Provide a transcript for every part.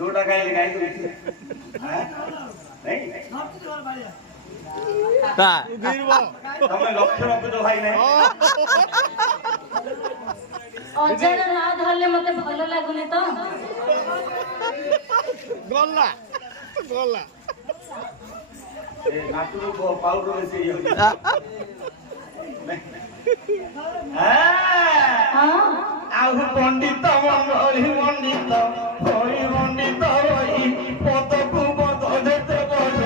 जोटा गाइले गाई दो नहीं ता तमे लक्ष्य रख दो भाई नहीं अजय ना धरले मते भलो लागुनी तो गल्ला गल्ला ए नाटू को पाउडर से ये हां आउ पंडित मंगली पंडित होई पंडित होई पदकु पद देते बड़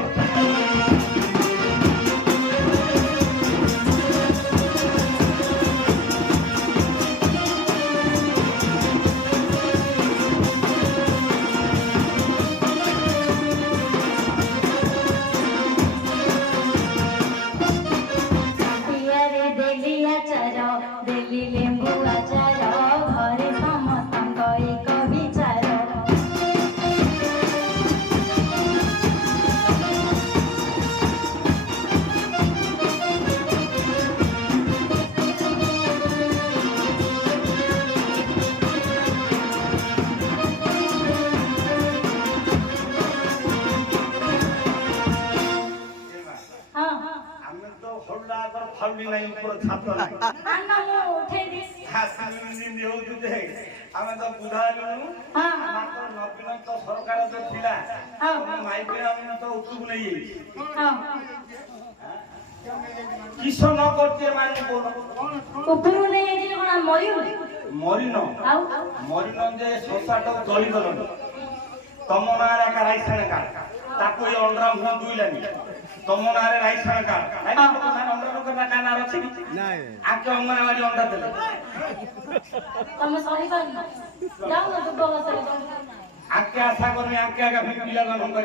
फाउली नहीं ऊपर छात्र नहीं अन्ना मो उठे दिस हां दिन हो जुते हमें तो बुझालु हां मात्र नवीन तो सरकार जो थिला हां माइक हम तो उत्सुक नहीं हां किसो न करते माने को उपरु नहीं जे कोना मरिनो मरिनो जे सोसाटो जळी गलो तम नारे का राइसण का ताको ये अंडरा मुह दुइलानी तम नारे राइसण का नहीं तो मान अंडरा को ना काना रछि नहीं आके अंगनवाड़ी अंडा देले तम सही कर जाओ ना दुबो बसरे आके आशा करनी आके आगे पिला गन कर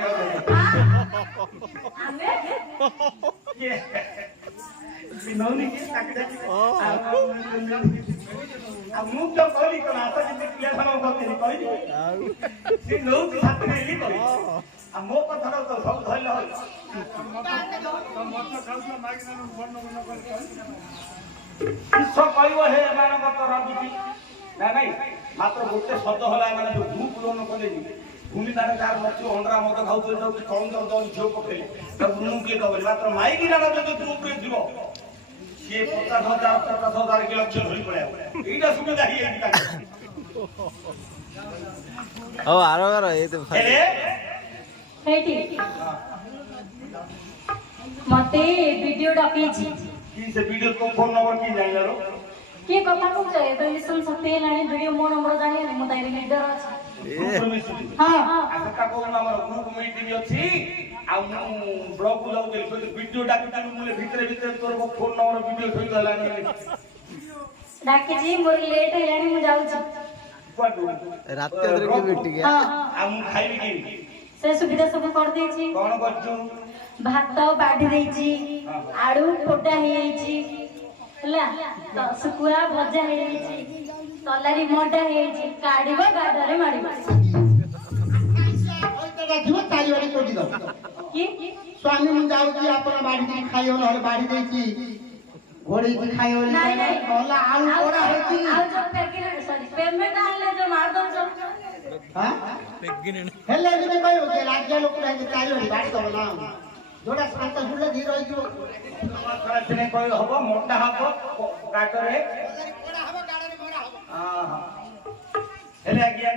आमे ये बिनौनी की ताकि अब मुख तो कहली कोन आशा कि पिला गन करते कहली सी नो की साथ में ली कहली आ मो कथा तो सब धइल हो किसो कहबो हे मानव तो राबुती ना नहीं मात्र गोटे शब्द होला माने जो ग्रुप लोन कले भूमि दान कार मत अंडरा मत खाउ तो कौन कौन झियो पकले तब नु के कहबे मात्र माइकी ना जो ग्रुप रे जीवो ये 50,000 के लक्ष्य धरि पड़े एटा सुविधा ही है ओ आरो आरो ए तो हेटी मते वीडियो डाकीची की से वीडियो को फोन नंबर की जानिलो के कथा को जाय तो लिसन सते लाने वीडियो मो नंबर जाने मो ताई लीडर अछि हां आता को हमर ग्रुप मीटिंग अछि आ मु ब्लॉग को जाउ वीडियो डाकी मुले भीतर भीतर तोर फोन नंबर वीडियो थई गला डाकी जी मोर लेट हेलानी मु जाउ छी रात के अंदर की मीटिंग है हां आ मु खाइबी की से सुविधा सब कर दे छी कोन करछु भात बाढी देई छी आड़ू फोटा हे छी हला तो सुकुआ भजा हे छी तलारी मोटा हे छी काढिबो गाडरे माडिबो ओइता राखिबो ताली वाली कोडी दो की स्वामी मु जाउ छी अपन बाडी की खाइयो न बाडी देई छी घोड़ी की खाइयो नहीं नहीं होला आलू कोड़ा है छी आउ जो पैकेट सॉरी पेमेंट आले जो मार दो जो हां हेले भी कहियो के राज्य लोक रहे ताली वाली बाडी दो ना जोड़ा शांत जुले धीर रही जो खरा दिने कोई हबो मोटा हबो गाडरे कोड़ा हबो गाडरे मोड़ा हबो हां हेले आज्ञा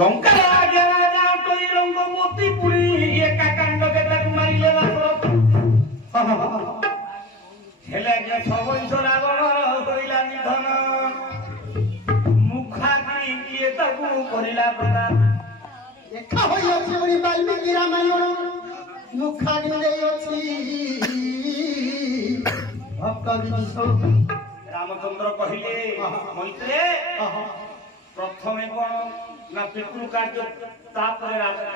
लंका आज्ञा राजा तोई रंग मोती पुरी एका कांड के तक मारिले मात्र हेले आज्ञा सबंश रावण कइला निधन मुखा की किए ताकू करिला बड़ा एका होई अछि ओरी वाल्मीकि रामायण मुखा गिने अछि भक्त विभीषण रामचंद्र कहिले मैत्रे प्रथमे कोन ना पितृ कार्य तापरे राजा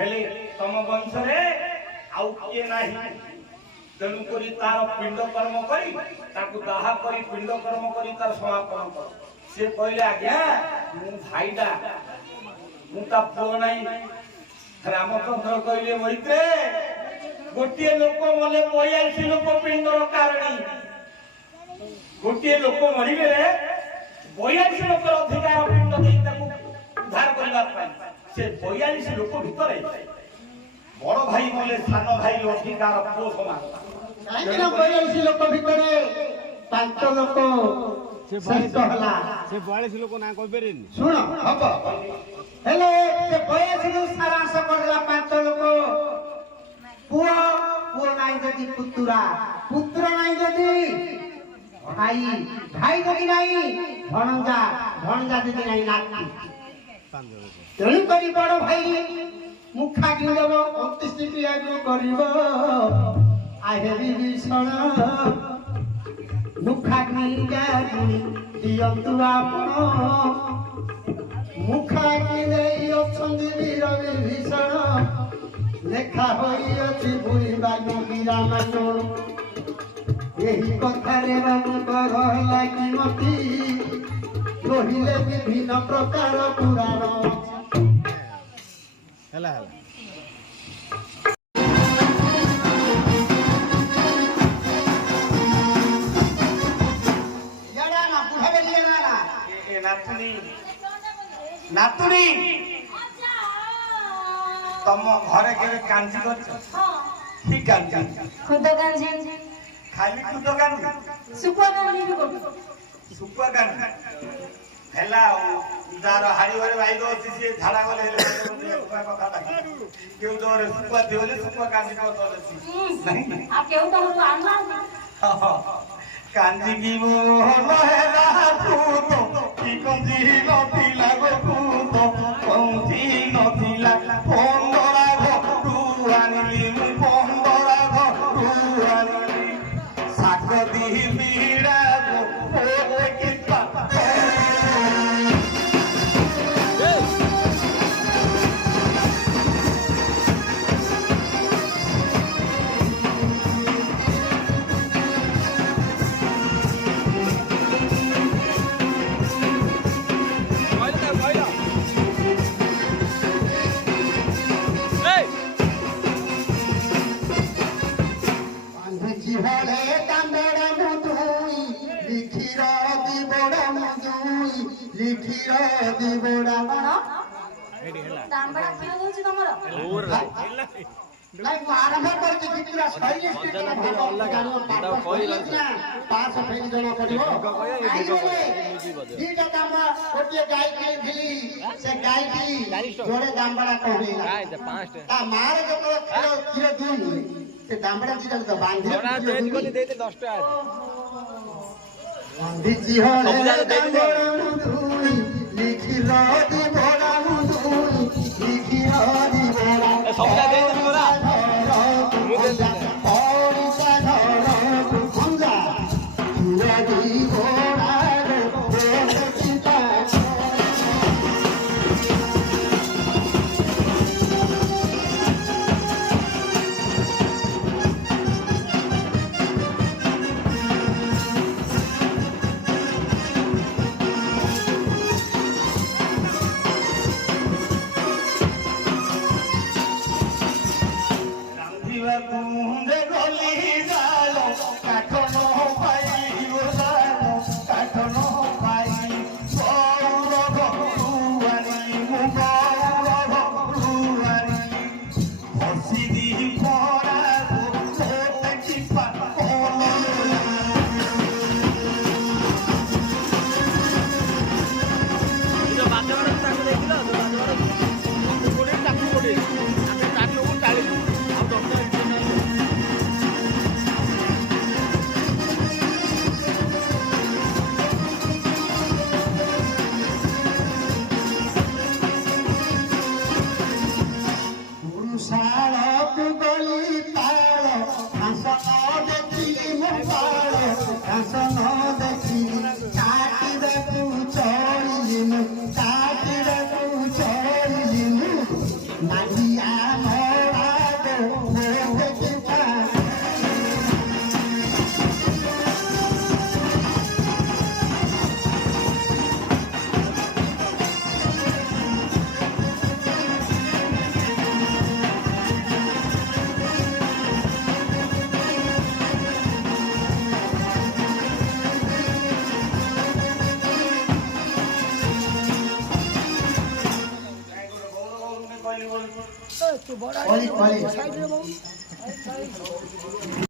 हेले तम वंश रे आउ किए नाही तेणु करी तार पिंड कर्म करी ताकू दाहा करी पिंड कर्म करी तार समापन कर से कहले आज्ञा मु भाईडा मु ता पुओ नाही रामचंद्र कहले मैत्रे गोटिए लोक मले 42 लोक पिंडर कारणी गोटिए लोक मरिबे 42 लोक अधिकार पिंड देई ताकू ଉଦ୍ଧାର କରିବା ପାଇଁ ସେ 42 ଲୋକ ଭିତରେ ବଡ ଭାଇ ବୋଲେ ସାନ ଭାଇ ଅଧିକାର ପୁଅ ସମାନ। କାହିଁକି ନା 42 ଲୋକ ଭିତରେ 5 ଲୋକ ଶ୍ରେଷ୍ଠ ହେଲା। ସେ 42 ଲୋକ ନା କହିପାରିବେନି। ଶୁଣ ହବ ହେଲେ ସେ 82 ସାରାଂଶ କରିଦେଲା 5 ଲୋକ ପୁଅ ପୁଅ ନାହିଁ ଯଦି ପୁତୁରା ପୁତ୍ର ନାହିଁ ଯଦି ଭାଇ ଭାଇ ଯଦି ନାହିଁ ଭଣଜା ଭଣଜା ଯଦି ନାହିଁ ନାତି। ତେଣୁ କରି ବଡ ଭାଇ ମୁଖା କିଣିଦେବ 29 କ୍ରିୟାକୁ କରିବ ଆହେରି ଭୀଷଣ ମୁଖା କିଣିକା ଦିଅନ୍ତୁ ଆପଣ ମୁଖା କିଣେଇ ଅଛନ୍ତି ବୀର ବିଭୀଷଣ ଲେଖା ହୋଇଅଛି ଭୁଲିବାନି ରାମାୟଣ। ଏହି କଥାରେ ବାବୁଙ୍କର ହେଲା କିମତି କହିଲେ ବିଭିନ୍ନ ପ୍ରକାର ପୁରାଣ। ହେଲା ହେଲା ନାତୁଣୀ ତମ ଘରେ କେବେ କାଞ୍ଜି କରିଛ? କି କାଞ୍ଜି? ଖୁଦ କାଞ୍ଜି ଖାଲି ଖୁଦ କାଞ୍ଜି ଶୁଖୁଆ କାଞ୍ଜି ବି କରୁଛୁ। ଶୁଖୁଆ କାଞ୍ଜି ହେଲା ଆଉ ଯାହାର ହାଡି ଘରେ ବାଇଦ ଅଛି ସିଏ ଝାଡା ଗଲେ ହେଲେ କେଉଁ ଦରେ ଶୁଖୁଆ ଥିବ ଯେ ଶୁଖୁଆ କାଞ୍ଜି କରିଛି ଆଉ କେଉଁ ତମକୁ ଆଣୁନାହାନ୍ତି କାଞ୍ଜି କି ହେଲା କି କଞ୍ଜି ନଥିଲା ଗୋକୁତ କଞ୍ଜି ନଥିଲା 15 ଘରୁ ଆଣିଲି ମୁଁ 15 ଘରୁ ଆଣିଲି ଶାଗ ଦି ବିଡ଼ା କି ଦାମ୍ବଡ଼ା କ୍ଷୀର ଦଉଛି ତମର ଆରମ୍ଭ କରିଛି କିଛିଟା ଶୈଳୀ ଦିଟା ଦାମ ଗୋଟିଏ ଗାଈ କିଣିଥିଲି ସେ ଗାଈଟି ଯୋଡ଼େ ଦାମ୍ବଡ଼ା କହିଲା ତା ମାର ଯେତେବେଳେ କ୍ଷୀର ଦିଅନ୍ତି ସେ ଦାମ୍ବଡ଼ା ଦିଟା ବାନ୍ଧିଛି କଳି କଳି